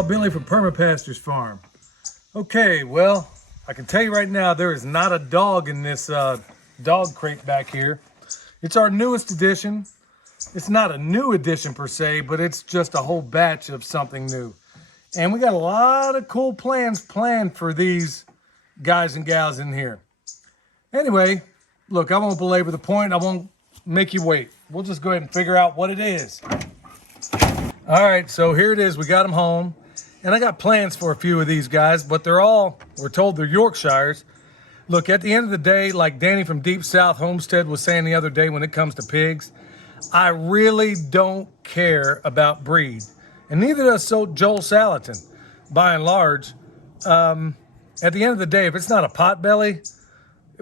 y'all. Billy from Perma Pastures Farm. Okay, well, I can tell you right now, there is not a dog in this dog crate back here. It's our newest edition. It's not a new edition per se, but it's just a whole batch of something new. And we got a lot of cool plans planned for these guys and gals in here. Anyway, look, I won't belabor the point. I won't make you wait. We'll just go ahead and figure out what it is. All right, so here it is. We got them home. And I got plans for a few of these guys, but they're all, we're told they're Yorkshires. Look, at the end of the day, like Danny from Deep South Homestead was saying the other day when it comes to pigs, I really don't care about breed. And neither does Joel Salatin, by and large. At the end of the day, if it's not a potbelly,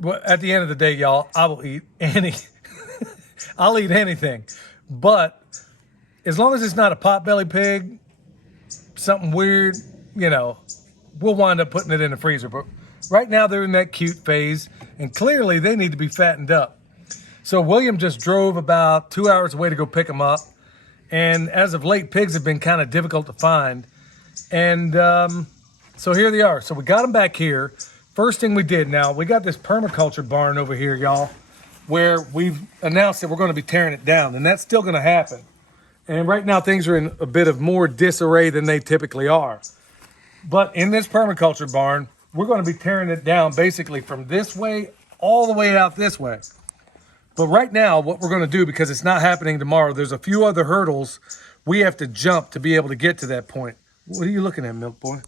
well, at the end of the day, y'all, I will eat I'll eat anything. But as long as it's not a potbelly pig, something weird, you know, we'll wind up putting it in the freezer. But right now they're in that cute phase, and clearly they need to be fattened up. So William just drove about 2 hours away to go pick them up. And as of late, pigs have been kind of difficult to find. And so here they are. So we got them back here. First thing we did, now we got this permaculture barn over here, y'all, where we've announced that we're going to be tearing it down, and that's still going to happen. And right now things are in a bit of more disarray than they typically are. But in this permaculture barn, we're going to be tearing it down basically from this way all the way out this way. But right now, what we're going to do, because it's not happening tomorrow, there's a few other hurdles we have to jump to be able to get to that point. What are you looking at, Milk Boy?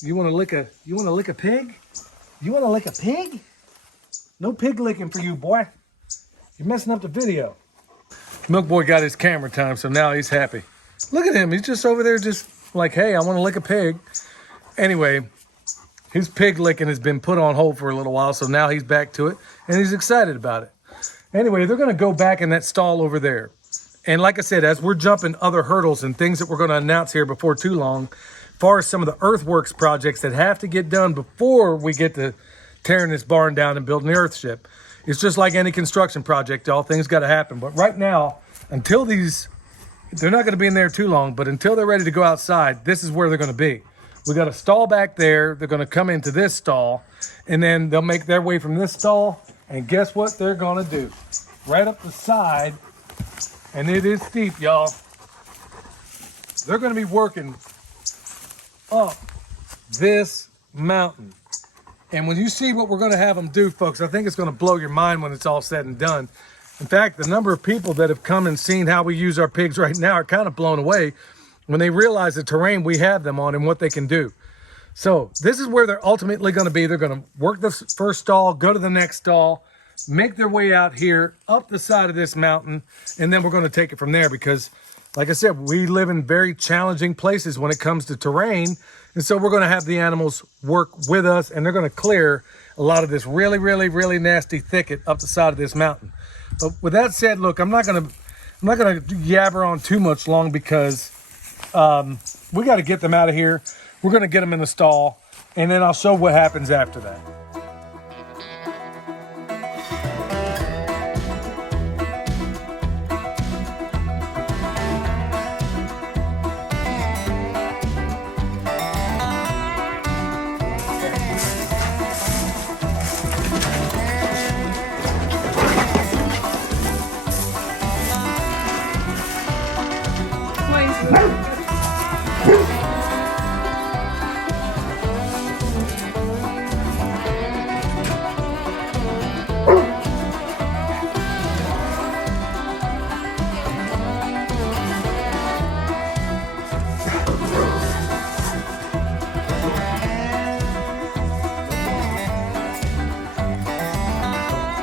You want to lick a pig? You want to lick a pig? No pig licking for you, boy. You're messing up the video. Milk Boy got his camera time, so now he's happy. Look at him. He's just over there just like, hey, I want to lick a pig. Anyway, his pig licking has been put on hold for a little while, so now he's back to it, and he's excited about it. Anyway, they're going to go back in that stall over there. And like I said, as we're jumping other hurdles and things that we're going to announce here before too long, as far as some of the earthworks projects that have to get done before we get to tearing this barn down and building the earthship. It's just like any construction project, y'all. Things got to happen. But right now, until these, they're not going to be in there too long, but until they're ready to go outside, this is where they're going to be. We got a stall back there. They're going to come into this stall, and then they'll make their way from this stall. And guess what they're going to do? Right up the side, and it is steep, y'all. They're going to be working up this mountain. And when you see what we're going to have them do, folks, I think it's going to blow your mind when it's all said and done. In fact, the number of people that have come and seen how we use our pigs right now are kind of blown away when they realize the terrain we have them on and what they can do. So this is where they're ultimately going to be. They're going to work the first stall, go to the next stall, make their way out here, up the side of this mountain, and then we're going to take it from there because, like I said, we live in very challenging places when it comes to terrain. And so we're going to have the animals work with us, and they're going to clear a lot of this really, really, really nasty thicket up the side of this mountain. But with that said, look, I'm not going to yabber on too much long because we got to get them out of here. We're going to get them in the stall, and then I'll show what happens after that.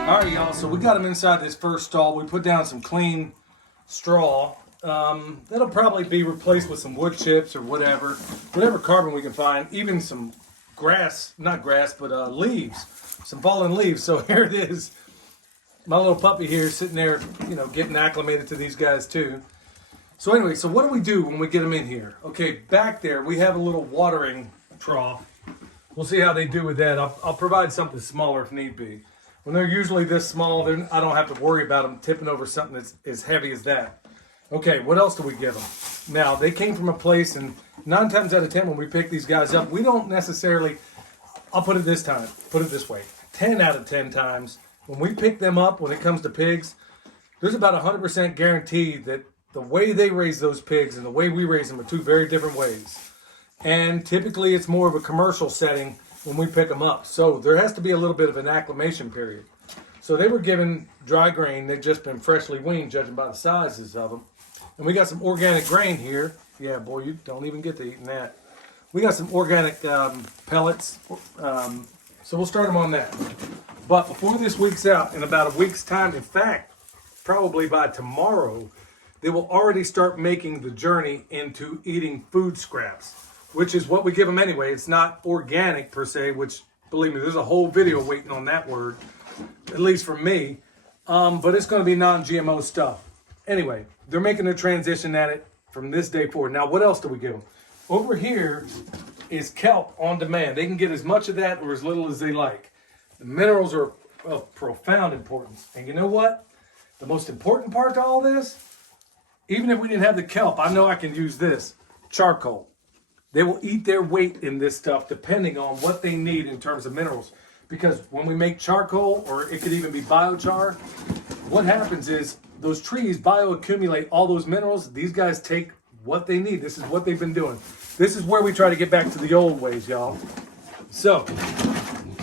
All right, y'all, so we got them inside this first stall. We put down some clean straw. That'll probably be replaced with some wood chips or whatever carbon we can find, even some grass, not grass, but leaves, some fallen leaves. So here it is. My little puppy here sitting there, you know, getting acclimated to these guys too. So anyway, so what do we do when we get them in here? Okay, back there we have a little watering trough. We'll see how they do with that. I'll provide something smaller if need be. When they're usually this small, I don't have to worry about them tipping over something that's as heavy as that. Okay, what else do we give them? Now, they came from a place, and 9 times out of 10 when we pick these guys up, we don't necessarily, I'll put it this way, 10 out of 10 times, when we pick them up, when it comes to pigs, there's about 100% guarantee that the way they raise those pigs and the way we raise them are 2 very different ways. And typically it's more of a commercial setting when we pick them up. So there has to be a little bit of an acclimation period. So they were given dry grain. They'd just been freshly weaned, judging by the sizes of them. And we got some organic grain here. Yeah, boy, you don't even get to eating that. We got some organic pellets. So we'll start them on that. But before this week's out, in about a week's time, in fact, probably by tomorrow, they will already start making the journey into eating food scraps, which is what we give them anyway. It's not organic per se, which, believe me, there's a whole video waiting on that word, at least for me. But it's going to be non-GMO stuff. Anyway, they're making a transition at it from this day forward. Now, what else do we give them? Over here is kelp on demand. They can get as much of that or as little as they like. The minerals are of profound importance. And you know what? The most important part to all this, even if we didn't have the kelp, I know I can use this, charcoal. They will eat their weight in this stuff depending on what they need in terms of minerals. Because when we make charcoal, or it could even be biochar, what happens is those trees bioaccumulate all those minerals. These guys take what they need. This is what they've been doing. This is where we try to get back to the old ways, y'all. So,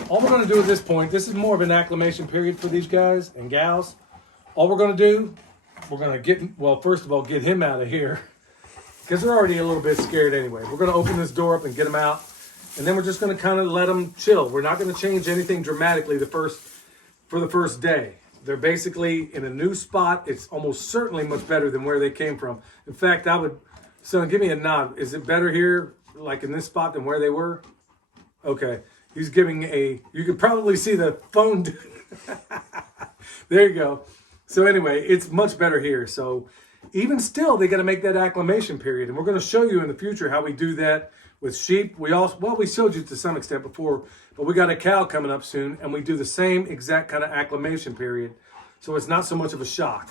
all we're going to do at this point, this is more of an acclimation period for these guys and gals. All we're going to do, we're going to first of all, get him out of here. Because they're already a little bit scared anyway. We're going to open this door up and get them out. And then we're just going to kind of let them chill. We're not going to change anything dramatically for the first day. They're basically in a new spot. It's almost certainly much better than where they came from. In fact, son, give me a nod. Is it better here, like in this spot, than where they were? Okay. He's giving you can probably see the phone. There you go. So anyway, it's much better here. So even still, they got to make that acclimation period. And we're going to show you in the future how we do that with sheep. We showed you to some extent before, but we got a cow coming up soon, and we do the same exact kind of acclimation period. So it's not so much of a shock.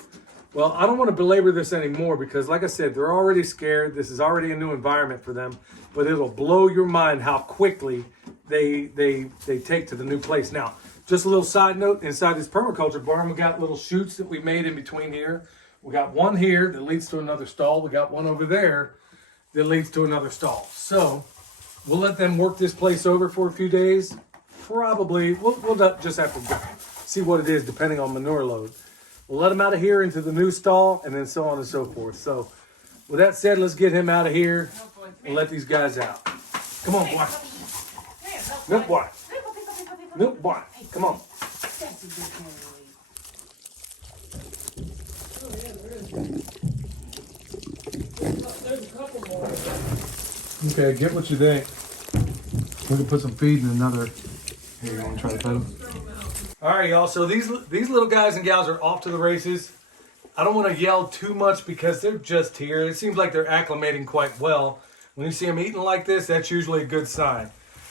Well, I don't want to belabor this anymore because, like I said, they're already scared. This is already a new environment for them, but it'll blow your mind how quickly they take to the new place. Now, just a little side note, inside this permaculture barn, we got little chutes that we made in between here. We got one here that leads to another stall. We got one over there that leads to another stall. So we'll let them work this place over for a few days. Probably, we'll just have to see what it is depending on manure load. We'll let him out of here into the new stall and then so on and so forth. So with that said, let's get him out of here and let these guys out. Come on, boy. Milk boy. Milk boy. Come on. Okay, get what you think. We can put some feed in another. Here, you want to try to pet them? All right, y'all. So these little guys and gals are off to the races. I don't want to yell too much because they're just here. It seems like they're acclimating quite well. When you see them eating like this, that's usually a good sign.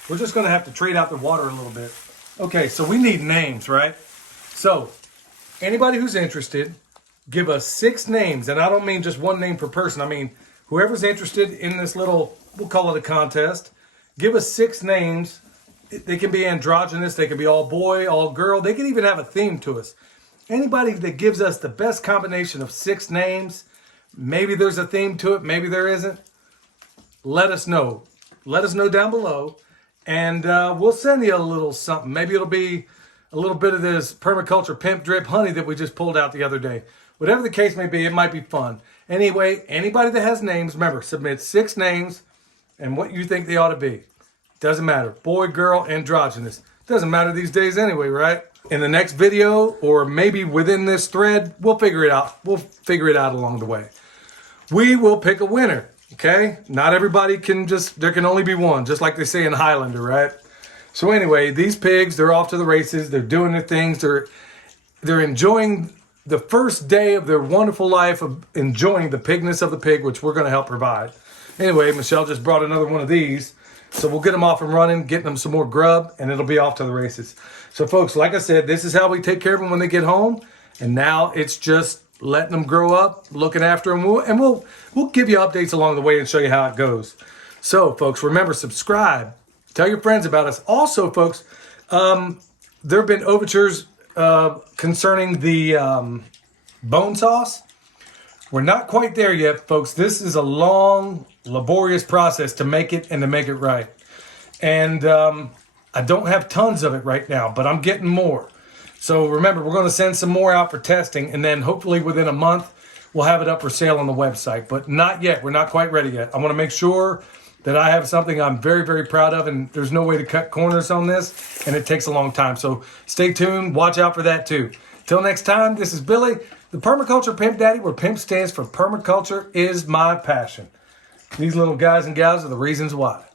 We're just going to have to trade out the water a little bit. Okay, so we need names, right? So anybody who's interested, give us 6 names. And I don't mean just one name per person. I mean, whoever's interested in this little, we'll call it a contest, give us 6 names. They can be androgynous. They can be all boy, all girl. They can even have a theme to us. Anybody that gives us the best combination of 6 names, maybe there's a theme to it, maybe there isn't, let us know. Let us know down below. And we'll send you a little something. Maybe it'll be a little bit of this permaculture pimp drip honey that we just pulled out the other day. Whatever the case may be, it might be fun. Anyway, anybody that has names, remember, submit 6 names and what you think they ought to be. Doesn't matter. Boy, girl, androgynous. Doesn't matter these days anyway, right? In the next video, or maybe within this thread, we'll figure it out. We'll figure it out along the way. We will pick a winner, okay? Not everybody there can only be one, just like they say in Highlander, right? So anyway, these pigs, they're off to the races. They're doing their things. They're enjoying the first day of their wonderful life of enjoying the pigness of the pig, which we're going to help provide. Anyway, Michelle just brought another one of these. So we'll get them off and running, getting them some more grub, and it'll be off to the races. So folks, like I said, this is how we take care of them when they get home. And now it's just letting them grow up, looking after them, and we'll give you updates along the way and show you how it goes. So, folks, remember, subscribe, tell your friends about us. Also, folks, there have been overtures concerning the bone sauce. We're not quite there yet, folks. This is a long, laborious process to make it and to make it right. And I don't have tons of it right now, but I'm getting more. So remember, we're going to send some more out for testing, and then hopefully within a month, we'll have it up for sale on the website. But not yet. We're not quite ready yet. I want to make sure that I have something I'm very, very proud of, and there's no way to cut corners on this, and it takes a long time. So stay tuned. Watch out for that too. Till next time, this is Billy, the Permaculture Pimp Daddy, where PIMP stands for Permaculture is my passion. These little guys and gals are the reasons why.